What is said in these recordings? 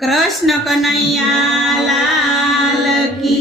कृष्ण कन्हैया लाल की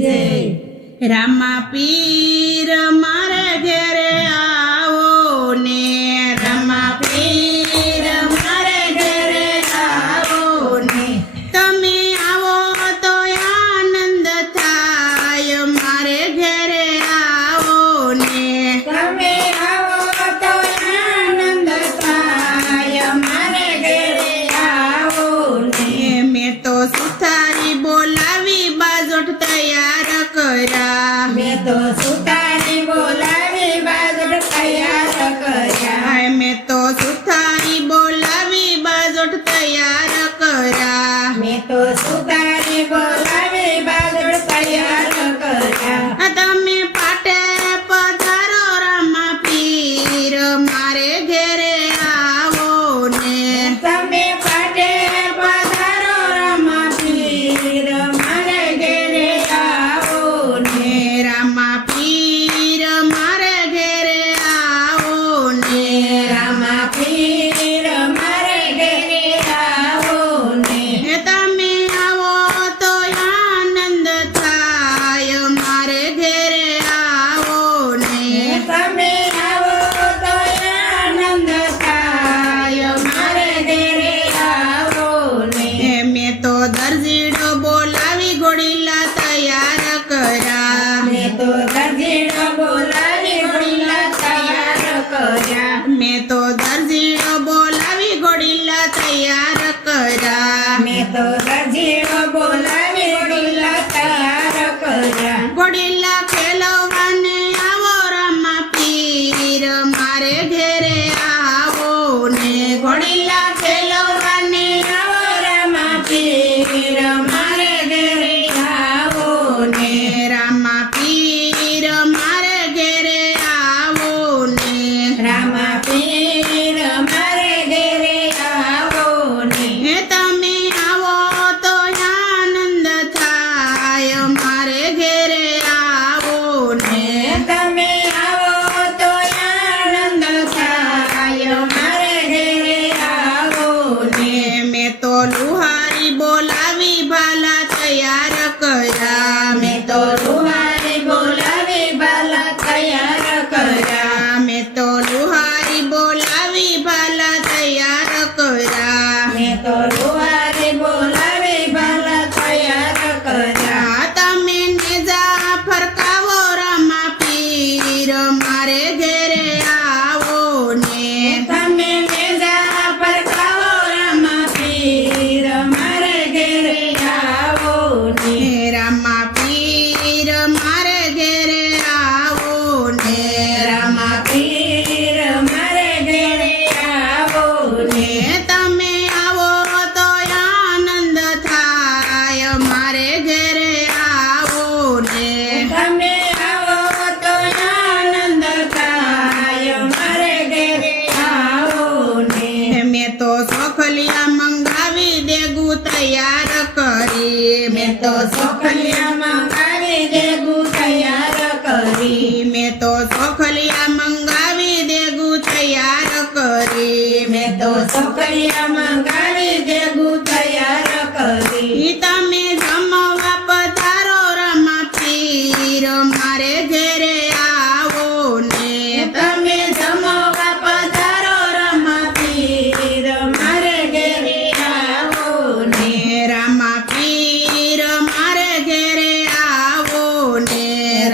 जय। रामा पीर मारे घेरे आओ ने, रामा पीर मारे घेरे आओ ने। तमे आवो तो आनंद थाय, मारे घेरे आओ ने। तमे आवो तो आनंद थाय, मारे घेरे आवो ने। मैं तो सुथारी बोलावी बाजोट तैयार करा, मैं तो सुतारी बोलावी बाजोट तैयार कर्या। हाय मैं तो सुथारी बोलावी बाजोट तैयार करा। मैं तो सुतारी बोलावी बाजोट तैयार कर्या। તમે પાટે પધારો રામા પીર, મારે ઘેરે આવો ને। તમે પાટે પધારો રામા પીર, મારે ઘેરે આવો ને। રામા પીર મારે ઘેરે આવો ને। રામા પીર મારે ઘેરે આવો ને। તમે આવો તો આનંદ થાય, મારે ઘેરે આવો ને। તમે આવો તો આનંદ થાય, મારે ઘેરે આવો ને। મેં તો દરજીડો બોલાવી ઘોડીલા તૈયાર કરા, મેં તો દરજીડો બોલાવી ઘોડીલા તૈયાર કર્યા। મેં તો દરજીડો બોલાવી ઘોડીલા તૈયાર કરા। મેં તો દરજીડો બોલાવી ઘોડીલા તૈયાર કર્યા। ઘોડીલા ખેલવાને આવો રામા પીર, મારે ઘેરે આવો ને। ઘોડીલા ખેલવાને આવો રામા પીર, મારે ઘેરે આવો ને। રામા પીર મારે ઘેરે આવો ને। રામા પીર મારે ઘેરે આવો ને। તમે આવો તો આનંદ થાય, મારે ઘેરે આવો ને। તમે આવો તો આનંદ થાય, મારે ઘેરે આવો ને। મેં તો લુહારી બોલાવી ભાલા તૈયાર કર્યા, મેં તો લુહારી બોલાવી ભાલા તૈયાર કર્યા। મેં તો લુહારી બોલાવી ભાલા તૈયાર કર્યા। મેં તો લુહારી બોલાવી ભાલા તૈયાર કર્યા। તમે નેજા ફરકાવો રામા પીર, મારે ઘેરે આવો ને। તમે નેજા ફરકાવો રામા પીર, મારે ઘેરે આવો ને। રામા પીર મારે ઘેરે આવો ને। રામા પીર મારે ઘેરે આવો ને। તમે આવો તો આનંદ થાય, મારે ઘેરે આવો ને। તમે આવો તો આનંદ થાય, મારે ઘેરે આવો ને। મેં તો સોખલિયા મંગાવી દેગું તૈયાર કરી, મેં તો સોખલિયા મંગાવી દેગું તૈયાર કરી। મેં તો સોખલિયા મંગાવી દેગું તૈયાર કરી। મેં તો સોખલિયા મંગાવી દેગું તૈયાર કરી। તમે જમવા પધારો રામા પીર, મારે ઘેરે આવો ને। તમે જમવા પધારો રામા પીર, મારે ઘેરે આવો ને। રામા પીર મારે ઘેરે આવો ને।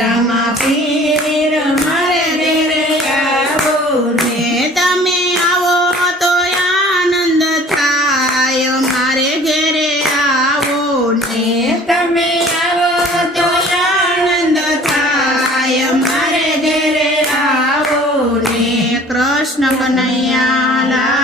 રામા પીર મારે ઘેરે આવો ને। તમે આવો તો આનંદ થાય, મારે ઘેરે આવો ને। તમે આવો તો આનંદ થાય, મારે ઘેરે આવો ને। કૃષ્ણ કનૈયા લાલ